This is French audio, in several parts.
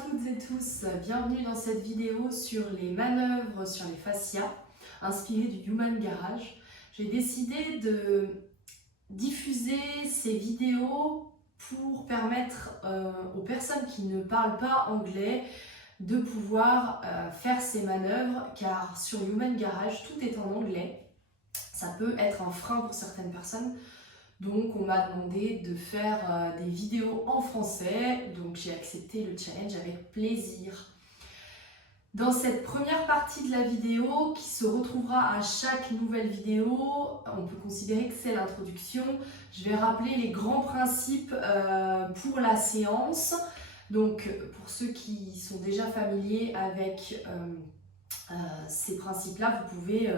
toutes et tous, bienvenue dans cette vidéo sur les manœuvres sur les fascias, inspirées du Human Garage. J'ai décidé de diffuser ces vidéos pour permettre aux personnes qui ne parlent pas anglais de pouvoir faire ces manœuvres, car sur Human Garage, tout est en anglais. Ça peut être un frein pour certaines personnes. Donc on m'a demandé de faire des vidéos en français, donc j'ai accepté le challenge avec plaisir. Dans cette première partie de la vidéo, qui se retrouvera à chaque nouvelle vidéo, on peut considérer que c'est l'introduction, je vais rappeler les grands principes pour la séance. Donc pour ceux qui sont déjà familiers avec ces principes-là, vous pouvez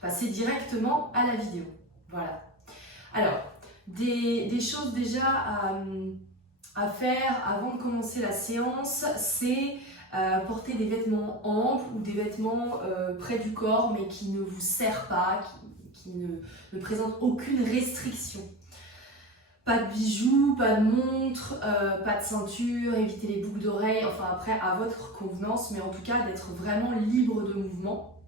passer directement à la vidéo. Voilà. Alors, des choses déjà à faire avant de commencer la séance, c'est porter des vêtements amples ou des vêtements près du corps mais qui ne vous serrent pas, qui ne présentent aucune restriction. Pas de bijoux, pas de montre, pas de ceinture, évitez les boucles d'oreilles, enfin après à votre convenance, mais en tout cas d'être vraiment libre de mouvement.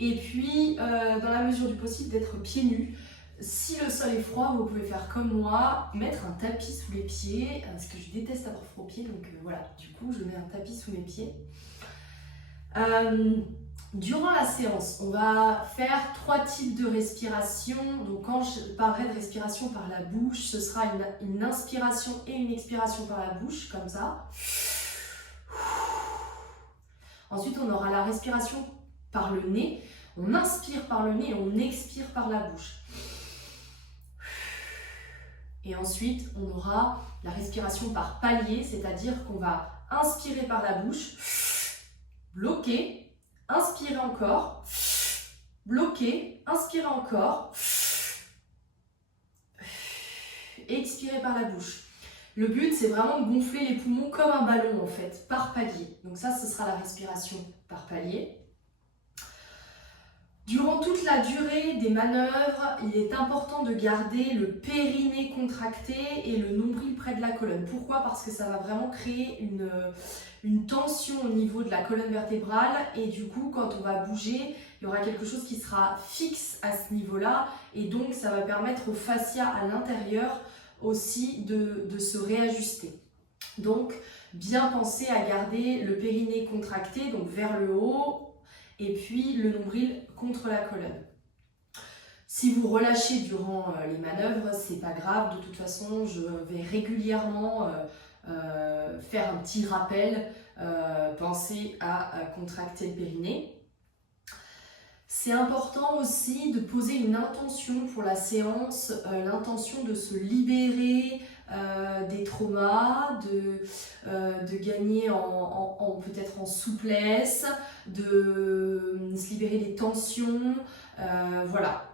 Et puis, dans la mesure du possible, d'être pieds nus. Si le sol est froid, vous pouvez faire comme moi, mettre un tapis sous les pieds, parce que je déteste avoir froid aux pieds, donc voilà, du coup je mets un tapis sous mes pieds. Durant la séance, on va faire 3 types de respiration. Donc quand je parlerai de respiration par la bouche, ce sera une inspiration et une expiration par la bouche, comme ça. Ensuite, on aura la respiration par le nez. On inspire par le nez et on expire par la bouche. Et ensuite, on aura la respiration par palier, c'est-à-dire qu'on va inspirer par la bouche, bloquer, inspirer encore, bloquer, inspirer encore, et expirer par la bouche. Le but, c'est vraiment de gonfler les poumons comme un ballon en fait, par palier. Donc ça, ce sera la respiration par palier. Durant toute la durée des manœuvres, il est important de garder le périnée contracté et le nombril près de la colonne. Pourquoi? Parce que ça va vraiment créer une tension au niveau de la colonne vertébrale et du coup, quand on va bouger, il y aura quelque chose qui sera fixe à ce niveau-là et donc ça va permettre au fascia à l'intérieur aussi de se réajuster. Donc, bien penser à garder le périnée contracté, donc vers le haut, et puis le nombril contre la colonne. Si vous relâchez durant les manœuvres, c'est pas grave, de toute façon je vais régulièrement faire un petit rappel, pensez à contracter le périnée. C'est important aussi de poser une intention pour la séance, l'intention de se libérer des traumas, de gagner peut-être en souplesse, de se libérer des tensions, voilà.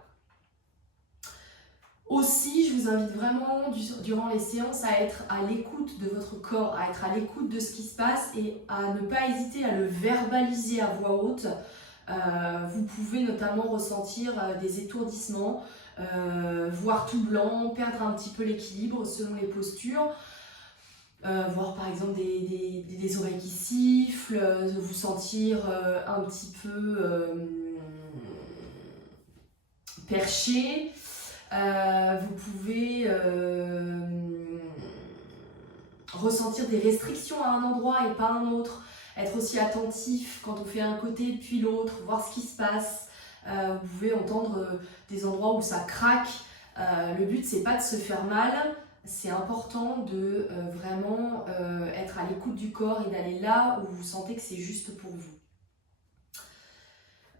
Aussi, je vous invite vraiment durant les séances à être à l'écoute de votre corps, à être à l'écoute de ce qui se passe et à ne pas hésiter à le verbaliser à voix haute. Vous pouvez notamment ressentir des étourdissements, voir tout blanc, perdre un petit peu l'équilibre selon les postures, voir par exemple des oreilles qui sifflent, vous sentir un petit peu perché. Vous pouvez ressentir des restrictions à un endroit et pas à un autre. Être aussi attentif quand on fait un côté puis l'autre, voir ce qui se passe. Vous pouvez entendre des endroits où ça craque. Le but, c'est pas de se faire mal. C'est important de vraiment être à l'écoute du corps et d'aller là où vous sentez que c'est juste pour vous.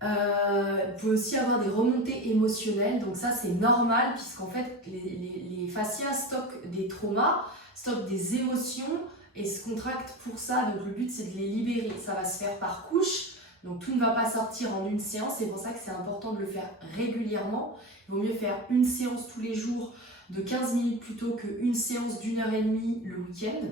Vous pouvez aussi avoir des remontées émotionnelles, donc ça c'est normal puisqu'en fait les fascias stockent des traumas, stockent des émotions et se contractent pour ça, donc le but c'est de les libérer. Ça va se faire par couche, donc tout ne va pas sortir en une séance, c'est pour ça que c'est important de le faire régulièrement. Il vaut mieux faire une séance tous les jours de 15 minutes plutôt qu'une séance d'1h30 le week-end.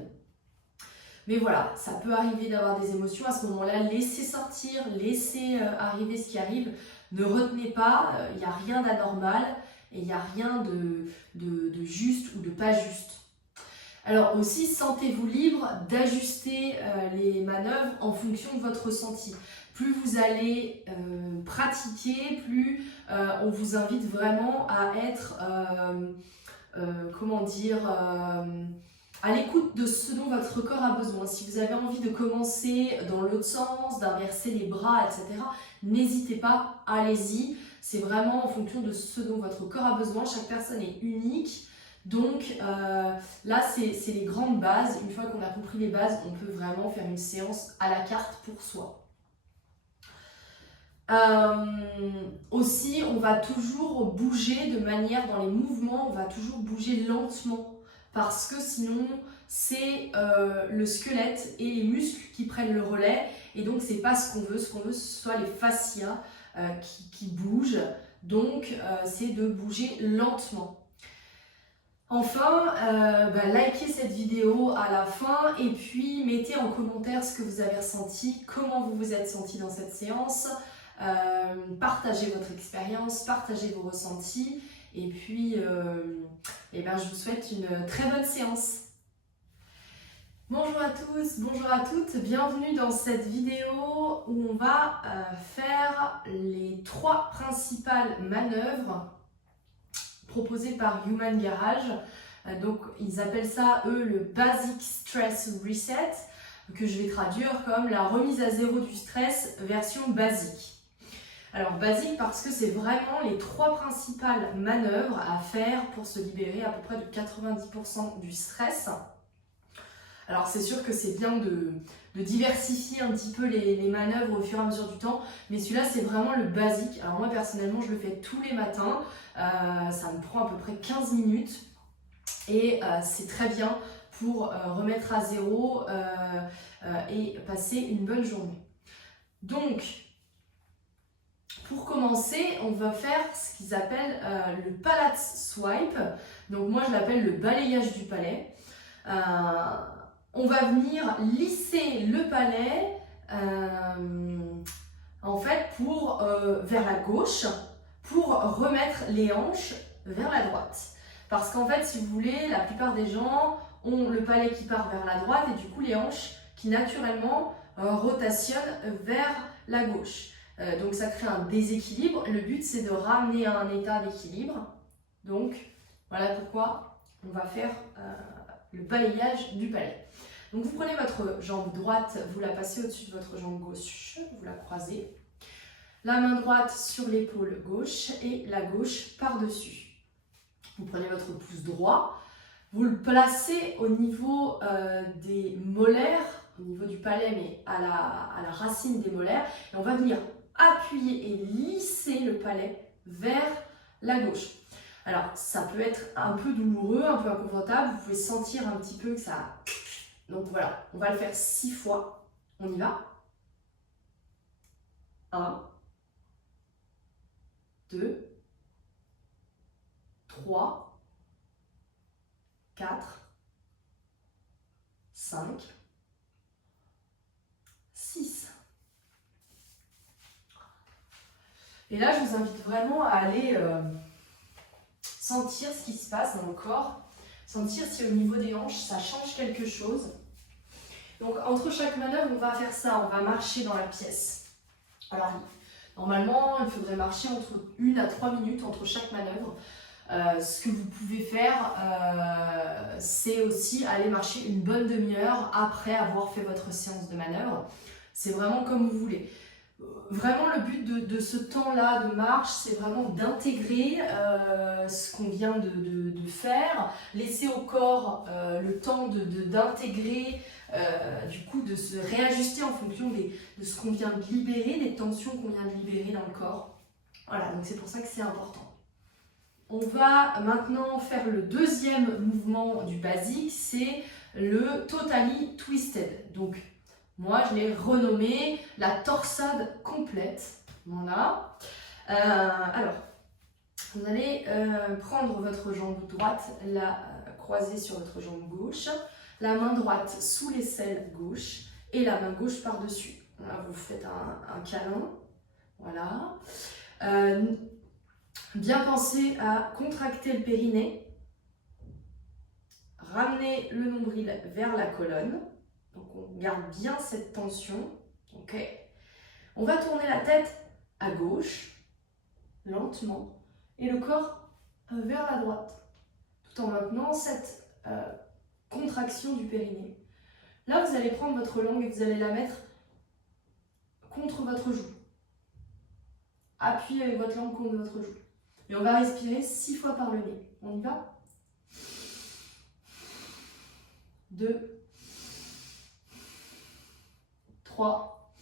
Mais voilà, ça peut arriver d'avoir des émotions. À ce moment-là, laissez sortir, laissez arriver ce qui arrive. Ne retenez pas, il n'y a rien d'anormal et il n'y a rien de juste ou de pas juste. Alors aussi, sentez-vous libre d'ajuster les manœuvres en fonction de votre ressenti. Plus vous allez pratiquer, plus on vous invite vraiment à être, comment dire, à l'écoute de ce dont votre corps a besoin. Si vous avez envie de commencer dans l'autre sens, d'inverser les bras, etc., n'hésitez pas, allez-y. C'est vraiment en fonction de ce dont votre corps a besoin. Chaque personne est unique. Donc là, c'est les grandes bases. Une fois qu'on a compris les bases, on peut vraiment faire une séance à la carte pour soi. Aussi, on va toujours bouger de manière, dans les mouvements, on va toujours bouger lentement. Parce que sinon, c'est le squelette et les muscles qui prennent le relais. Et donc, c'est pas ce qu'on veut. Ce qu'on veut, ce soit les fascias qui bougent. Donc, c'est de bouger lentement. Enfin, likez cette vidéo à la fin et puis mettez en commentaire ce que vous avez ressenti, comment vous vous êtes senti dans cette séance. Partagez votre expérience, partagez vos ressentis et puis je vous souhaite une très bonne séance. Bonjour à tous, bonjour à toutes, bienvenue dans cette vidéo où on va faire les 3 principales manœuvres proposées par Human Garage. Donc ils appellent ça eux le Basic Stress Reset, que je vais traduire comme la remise à zéro du stress version basique. Alors basique parce que c'est vraiment les 3 principales manœuvres à faire pour se libérer à peu près de 90% du stress. Alors c'est sûr que c'est bien de diversifier un petit peu les manœuvres au fur et à mesure du temps, mais celui-là c'est vraiment le basique. Alors moi personnellement je le fais tous les matins, ça me prend à peu près 15 minutes et c'est très bien pour remettre à zéro et passer une bonne journée. Donc pour commencer, on va faire ce qu'ils appellent le palate swipe. Donc moi je l'appelle le balayage du palais. On va venir lisser le palais en fait vers la gauche pour remettre les hanches vers la droite. Parce qu'en fait, si vous voulez, la plupart des gens ont le palais qui part vers la droite et du coup les hanches qui naturellement rotationnent vers la gauche. Donc ça crée un déséquilibre. Le but c'est de ramener à un état d'équilibre. Donc voilà pourquoi on va faire le balayage du palais. Donc vous prenez votre jambe droite, vous la passez au-dessus de votre jambe gauche, vous la croisez. La main droite sur l'épaule gauche et la gauche par-dessus. Vous prenez votre pouce droit, vous le placez au niveau des molaires, au niveau du palais, mais à la racine des molaires. Et on va venir appuyer et lisser le palais vers la gauche. Alors, ça peut être un peu douloureux, un peu inconfortable. Vous pouvez sentir un petit peu que ça... Donc voilà, on va le faire 6 fois. On y va. 1, 2, 3, 4, 5, 6. Et là, je vous invite vraiment à aller sentir ce qui se passe dans le corps, sentir si au niveau des hanches, ça change quelque chose. Donc, entre chaque manœuvre, on va faire ça, on va marcher dans la pièce. Alors, normalement, il faudrait marcher entre 1 à 3 minutes entre chaque manœuvre. Ce que vous pouvez faire, c'est aussi aller marcher une bonne demi-heure après avoir fait votre séance de manœuvre. C'est vraiment comme vous voulez. Vraiment, le but de ce temps-là de marche, c'est vraiment d'intégrer ce qu'on vient de faire, laisser au corps le temps d'intégrer, du coup de se réajuster en fonction de ce qu'on vient de libérer, des tensions qu'on vient de libérer dans le corps. Voilà, donc c'est pour ça que c'est important. On va maintenant faire le deuxième mouvement du basique, c'est le Totally Twisted. Donc, moi, je l'ai renommé la torsade complète. Voilà. Alors, vous allez prendre votre jambe droite, la croiser sur votre jambe gauche, la main droite sous l'aisselle gauche et la main gauche par-dessus. Voilà, vous faites un câlin. Voilà. Bien penser à contracter le périnée. ramener le nombril vers la colonne. Donc on garde bien cette tension. Ok. On va tourner la tête à gauche, lentement, et le corps vers la droite, tout en maintenant cette contraction du périnée. Là, vous allez prendre votre langue et vous allez la mettre contre votre joue. Appuyez avec votre langue contre votre joue. Et on va respirer 6 fois par le nez. On y va? 2, 3,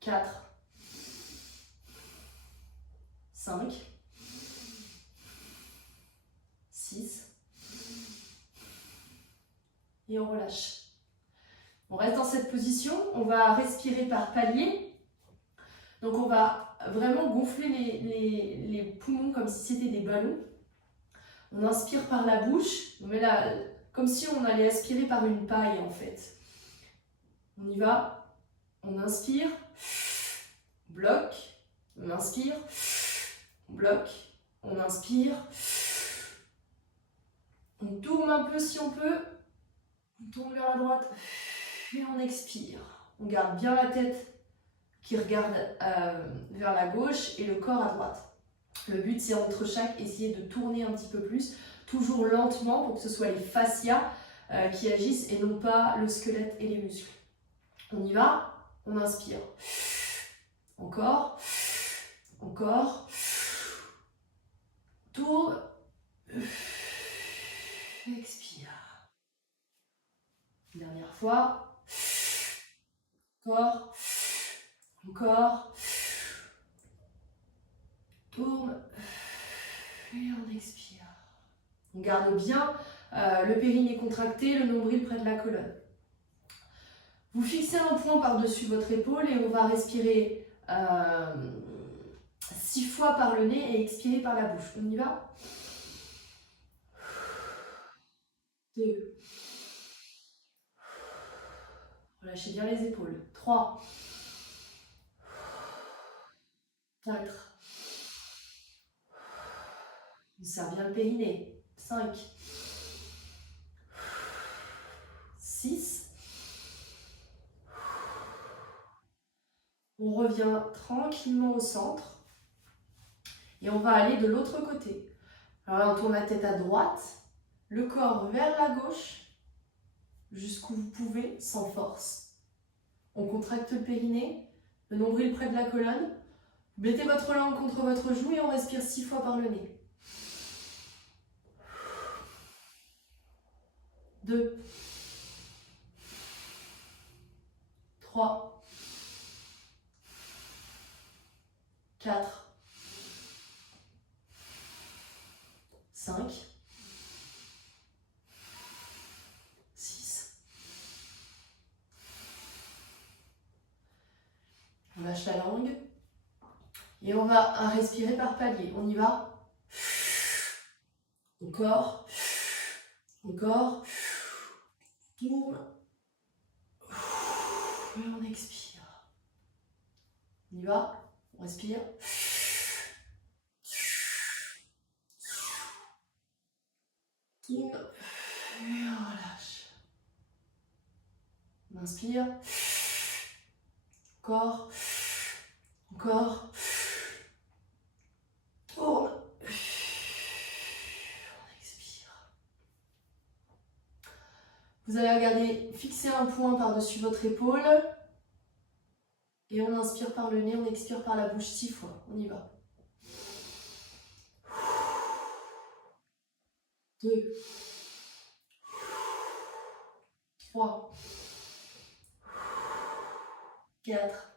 4, 5, 6. Et on relâche. On reste dans cette position. On va respirer par paliers. Donc on va vraiment gonfler les poumons comme si c'était des ballons. On inspire par la bouche, on met comme si on allait aspirer par une paille en fait. On y va, on inspire, bloc, on inspire, bloc, on inspire. On tourne un peu si on peut, on tourne vers la droite et on expire. On garde bien la tête qui regarde vers la gauche et le corps à droite. Le but, c'est entre chaque, essayer de tourner un petit peu plus, toujours lentement pour que ce soit les fascias qui agissent et non pas le squelette et les muscles. On y va, on inspire. Encore, encore. Tourne. Expire. Dernière fois. Encore. Encore. Tourne. Et on expire. On garde bien le périnée contracté, le nombril près de la colonne. Vous fixez un point par-dessus votre épaule et on va respirer 6 fois par le nez et expirer par la bouche. On y va? 2. Relâchez bien les épaules. 3. 4. On serre bien le périnée. 5. 6. On revient tranquillement au centre. Et on va aller de l'autre côté. Alors là, on tourne la tête à droite, le corps vers la gauche, jusqu'où vous pouvez, sans force. On contracte le périnée, le nombril près de la colonne. Vous mettez votre langue contre votre joue et on respire 6 fois par le nez. 2. 3. 4. 5. 6. On lâche la langue. Et on va respirer par palier. On y va. Encore. Encore. Tourne. Et on expire. On y va. On respire. Tourne. Et on relâche. On inspire. Encore. Encore. Tourne. On expire. Vous allez regarder, fixer un point par-dessus votre épaule. Et on inspire par le nez, on expire par la bouche 6 fois. On y va. 2. 3. 4.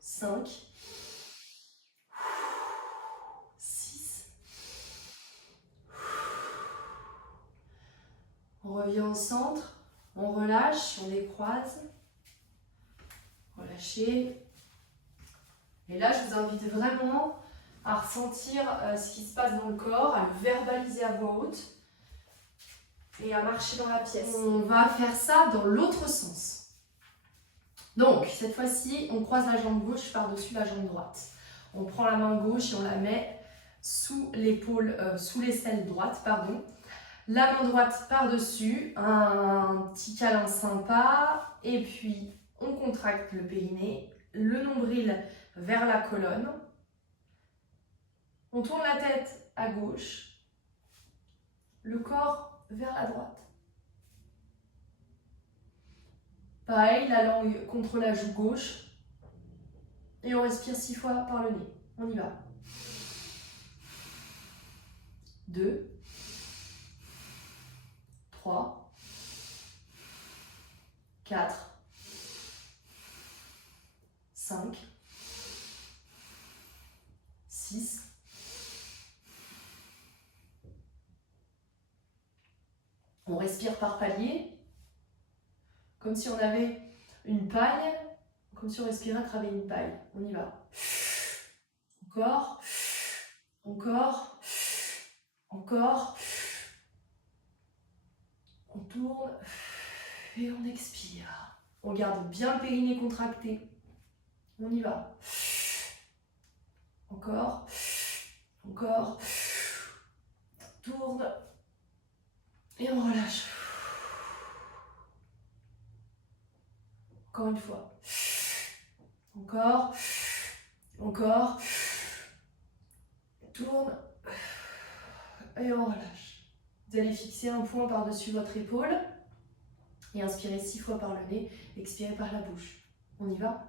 5. 6. On revient au centre, on relâche, on décroise. Relâchez. Et là, je vous invite vraiment à ressentir ce qui se passe dans le corps, à le verbaliser à voix haute et à marcher dans la pièce. On va faire ça dans l'autre sens. Donc, cette fois-ci, on croise la jambe gauche par-dessus la jambe droite. On prend la main gauche et on la met sous l'épaule, sous l'aisselle droite, pardon. La main droite par-dessus, un petit câlin sympa, et puis on contracte le périnée, le nombril vers la colonne. On tourne la tête à gauche, le corps vers la droite. Pareil, la langue contre la joue gauche. Et on respire 6 fois par le nez. On y va. 2, 3, 4, 5, 6. On respire par palier, comme si on avait une paille, comme si on respirait à travers une paille. On y va. Encore, encore, encore. On tourne et on expire. On garde bien le périnée contracté. On y va. Encore, encore. Tourne et on relâche. Encore une fois. Encore, encore. Tourne et on relâche. Vous allez fixer un point par-dessus votre épaule et inspirez 6 fois par le nez, expirez par la bouche. On y va?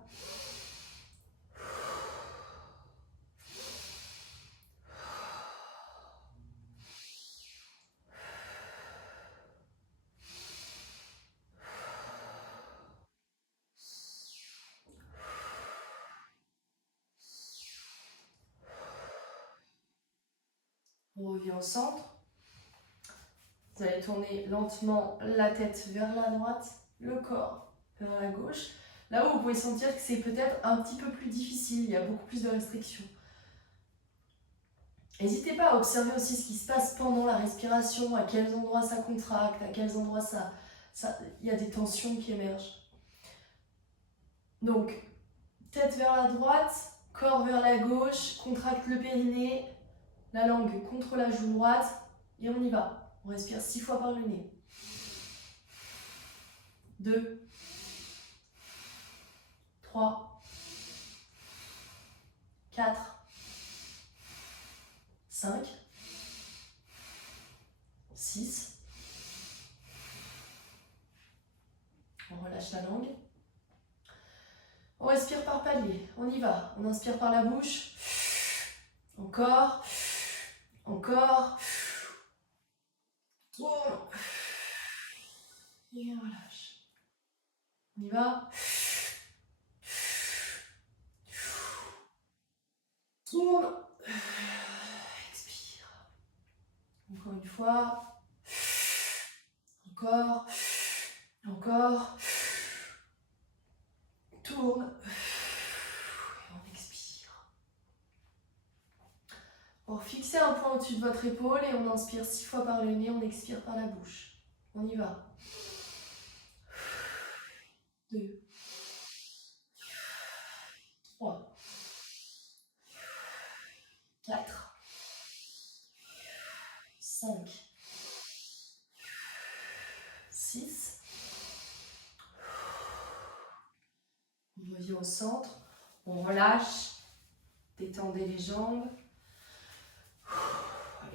On revient au centre. Vous allez tourner lentement la tête vers la droite, le corps vers la gauche. Là où vous pouvez sentir que c'est peut-être un petit peu plus difficile, il y a beaucoup plus de restrictions. N'hésitez pas à observer aussi ce qui se passe pendant la respiration, à quels endroits ça contracte, à quels endroits il y a des tensions qui émergent. Donc, tête vers la droite, corps vers la gauche, contracte le périnée, la langue contre la joue droite et on y va. On respire 6 fois par le nez. 2, 3, 4, 5, 6. On relâche la langue. On respire par palier. On y va. On inspire par la bouche. Encore. Encore. Tourne. Et on relâche. On y va. Tourne. Expire. Encore une fois. Encore. Encore. Tourne. Et on expire. Bon, fixez un point au-dessus de votre épaule et on inspire 6 fois par le nez, on expire par la bouche. On y va. 2, 3, 4, 5, 6. On revient au centre, on relâche, détendez les jambes.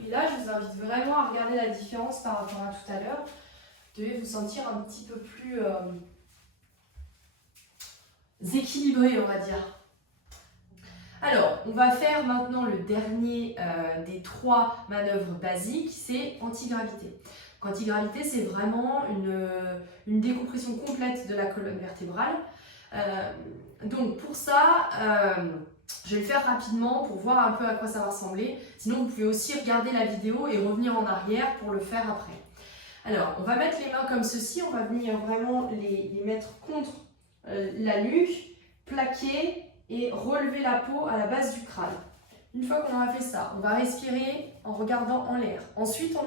Et là, je vous invite vraiment à regarder la différence par rapport à tout à l'heure. Vous devez vous sentir un petit peu plus équilibré, on va dire. Alors, on va faire maintenant le dernier des 3 manœuvres basiques, c'est antigravité. Antigravité, c'est vraiment une décompression complète de la colonne vertébrale. Donc pour ça, je vais le faire rapidement pour voir un peu à quoi ça va ressembler. Sinon, vous pouvez aussi regarder la vidéo et revenir en arrière pour le faire après. Alors, on va mettre les mains comme ceci. On va venir vraiment les mettre contre la nuque, plaquer et relever la peau à la base du crâne. Une fois qu'on aura fait ça, on va respirer en regardant en l'air. Ensuite, on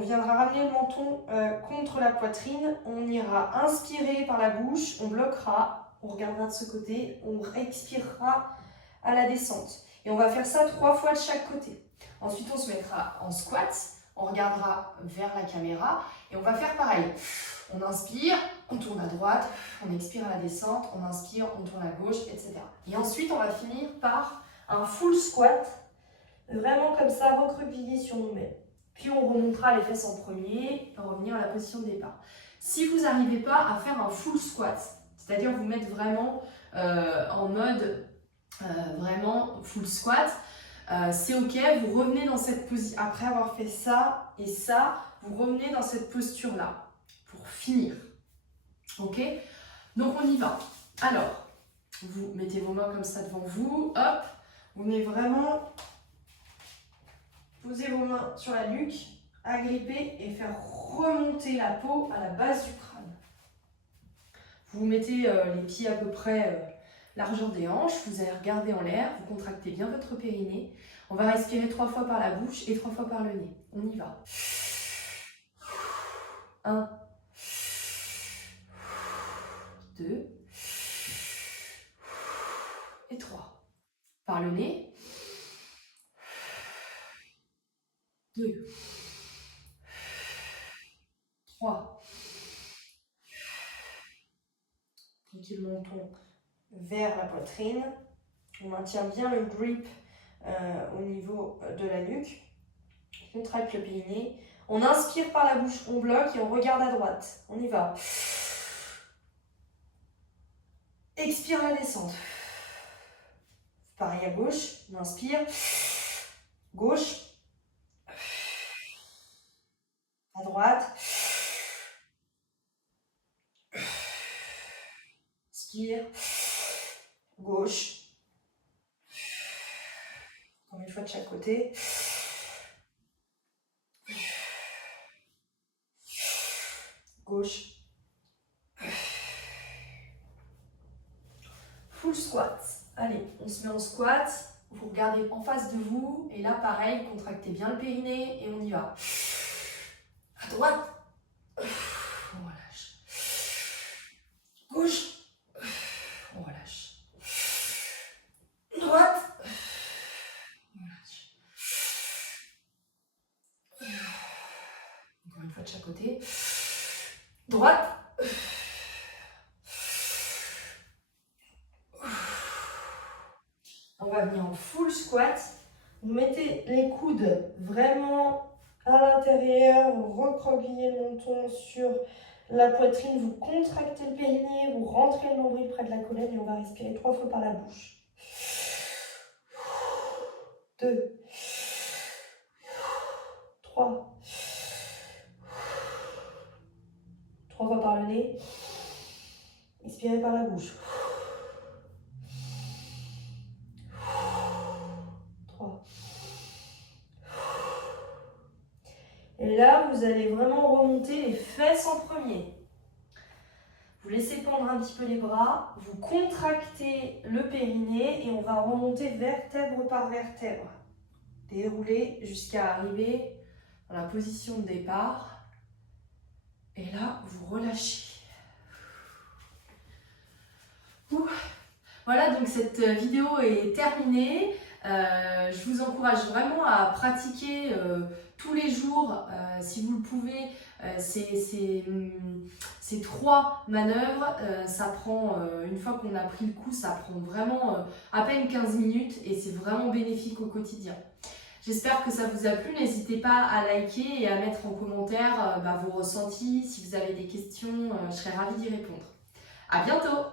viendra ramener le menton contre la poitrine. On ira inspirer par la bouche, on bloquera, on regardera de ce côté, on expirera à la descente. Et on va faire ça 3 fois de chaque côté. Ensuite, on se mettra en squat, on regardera vers la caméra et on va faire pareil. On inspire, on tourne à droite, on expire à la descente, on inspire, on tourne à gauche, etc. Et ensuite, on va finir par un full squat, vraiment comme ça, recroquevillé sur nous-mêmes. Puis on remontera les fesses en premier pour revenir à la position de départ. Si vous n'arrivez pas à faire un full squat, c'est-à-dire vous mettre vraiment en mode vraiment full squat, c'est ok, vous revenez dans cette position, après avoir fait ça et ça, vous revenez dans cette posture-là pour finir. Ok? Donc on y va. Alors, vous mettez vos mains comme ça devant vous, hop, vous venez vraiment poser vos mains sur la nuque, agripper et faire remonter la peau à la base du crâne. Vous mettez les pieds à peu près largeur des hanches, vous allez regarder en l'air, vous contractez bien votre périnée. On va respirer 3 fois par la bouche et 3 fois par le nez. On y va. 1, 2 et 3. Par le nez. 2, 3. Tranquille, montons vers la poitrine. On maintient bien le grip au niveau de la nuque. On contracte le périnée. On inspire par la bouche, on bloque et on regarde à droite. On y va. Expire à la descente. Pareil à gauche. On inspire. Gauche. À droite. Expire. Gauche. Encore une fois de chaque côté. Gauche. Full squat. Allez, on se met en squat. Vous regardez en face de vous. Et là, pareil, contractez bien le périnée et on y va. À droite. On relâche. Gauche. On relâche. Droite. On relâche. Encore une fois de chaque côté. Droite. On va venir en full squat. Vous mettez les coudes vraiment à l'intérieur, vous recroquevillez le menton sur la poitrine, vous contractez le périnée, vous rentrez le nombril près de la colonne et on va respirer 3 fois par la bouche. 2, 3. 3 fois par le nez. Expirez par la bouche. 3. Et là, vous allez vraiment remonter les fesses en premier. Vous laissez pendre un petit peu les bras, vous contractez le périnée et on va remonter vertèbre par vertèbre. Dérouler jusqu'à arriver dans la position de départ. Et là, vous relâchez. Voilà, donc cette vidéo est terminée. Je vous encourage vraiment à pratiquer tous les jours, si vous le pouvez, ces 3 manœuvres. Ça prend, une fois qu'on a pris le coup, ça prend vraiment à peine 15 minutes et c'est vraiment bénéfique au quotidien. J'espère que ça vous a plu. N'hésitez pas à liker et à mettre en commentaire vos ressentis. Si vous avez des questions, je serai ravie d'y répondre. À bientôt!